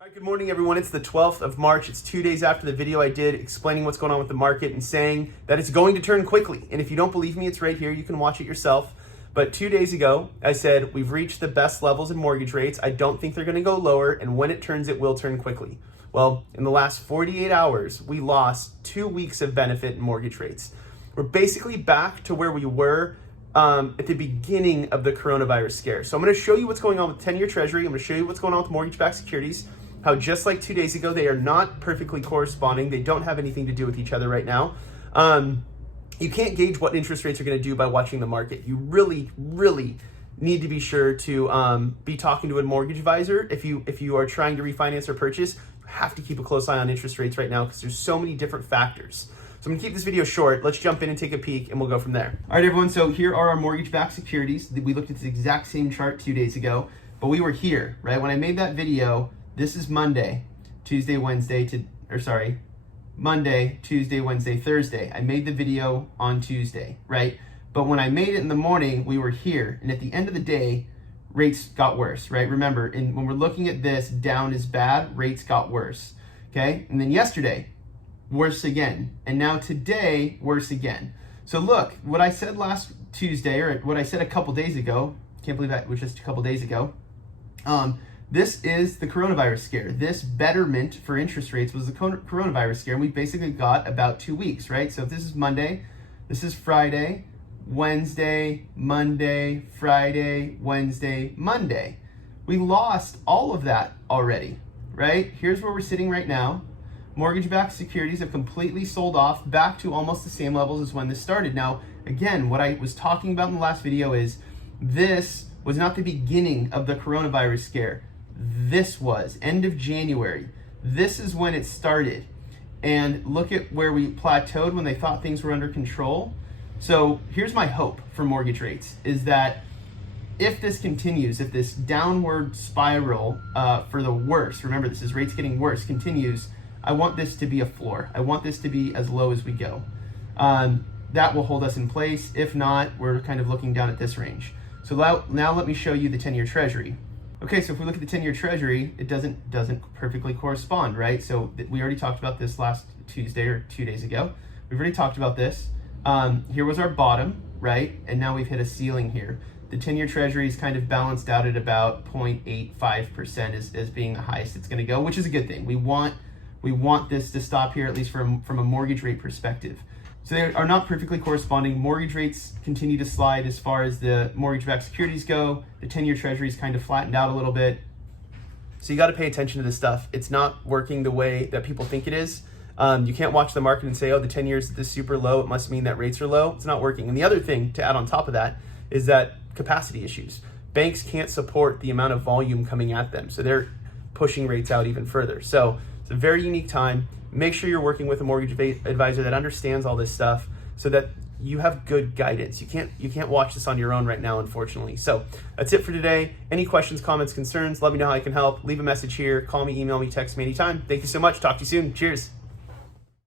All right, good morning, everyone. It's the 12th of March. It's 2 days after the video I did explaining what's going on with the market and saying that it's going to turn quickly. And if you don't believe me, it's right here. You can watch it yourself. But 2 days ago, I said we've reached the best levels in mortgage rates. I don't think they're going to go lower. And when it turns, it will turn quickly. Well, in the last 48 hours, we lost 2 weeks of benefit in mortgage rates. We're basically back to where we were at the beginning of the coronavirus scare. So I'm going to show you what's going on with 10-year Treasury. I'm going to show you what's going on with mortgage-backed securities. How just like 2 days ago, they are not perfectly corresponding. They don't have anything to do with each other right now. You can't gauge what interest rates are going to do by watching the market. You really need to be sure to be talking to a mortgage advisor. If you are trying to refinance or purchase, you have to keep a close eye on interest rates right now because there's so many different factors. So I'm gonna keep this video short. Let's jump in and take a peek and we'll go from there. All right, everyone, so here are our mortgage-backed securities. We looked at this exact same chart 2 days ago, but we were here, right? When I made that video, this is Monday, Tuesday, Wednesday, Thursday. I made the video on Tuesday, right? But when I made it in the morning, we were here. And at the end of the day, rates got worse, right? Remember, when we're looking at this, down is bad, rates got worse, okay? And then yesterday, worse again. And now today, worse again. So look, what I said last Tuesday, or what I said a couple days ago, can't believe that was just a couple days ago, this is the coronavirus scare. This betterment for interest rates was the coronavirus scare, and we basically got about 2 weeks, right? So if this is Monday, this is Friday, Wednesday, Monday, Friday, Wednesday, Monday. We lost all of that already, right? Here's where we're sitting right now. Mortgage-backed securities have completely sold off back to almost the same levels as when this started. Now, again, what I was talking about in the last video is this was not the beginning of the coronavirus scare. This was end of January. This is when it started. And look at where we plateaued when they thought things were under control. So here's my hope for mortgage rates is that if this continues, if this downward spiral for the worse, remember this is rates getting worse, continues, I want this to be a floor. I want this to be as low as we go. That will hold us in place. If not, we're kind of looking down at this range. So now let me show you the 10-year Treasury. Okay, so if we look at the 10-year Treasury, it doesn't perfectly correspond, right? So we already talked about this last Tuesday or 2 days ago. We've already talked about this. Here was our bottom, right? And now we've hit a ceiling here. The 10-year Treasury is kind of balanced out at about 0.85% as being the highest it's gonna go, which is a good thing. We want this to stop here, at least from a mortgage rate perspective. So they are not perfectly corresponding. Mortgage rates continue to slide as far as the mortgage-backed securities go. The 10-year Treasury is kind of flattened out a little bit. So you got to pay attention to this stuff. It's not working the way that people think it is. You can't watch the market and say, oh, the 10 years is super low. It must mean that rates are low. It's not working. And the other thing to add on top of that is that capacity issues. Banks can't support the amount of volume coming at them. So they're pushing rates out even further. So it's a very unique time. Make sure you're working with a mortgage advisor that understands all this stuff so that you have good guidance. You can't watch this on your own right now, unfortunately. So that's it for today. Any questions, comments, concerns, let me know how I can help. Leave a message here. Call me, email me, text me anytime. Thank you so much. Talk to you soon. Cheers.